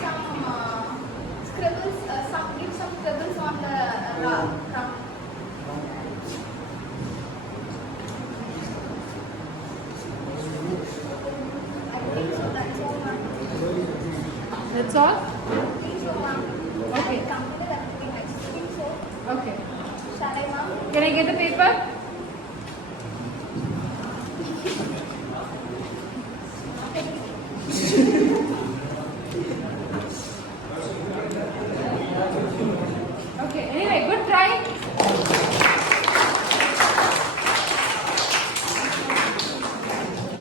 some scribbles, give some scribbles on the rock. I think so. That's all, ma'am. That's all? I think so, ma'am. Okay. I completed everything. I think so. Okay. Shall I, ma'am? Can I get the paper?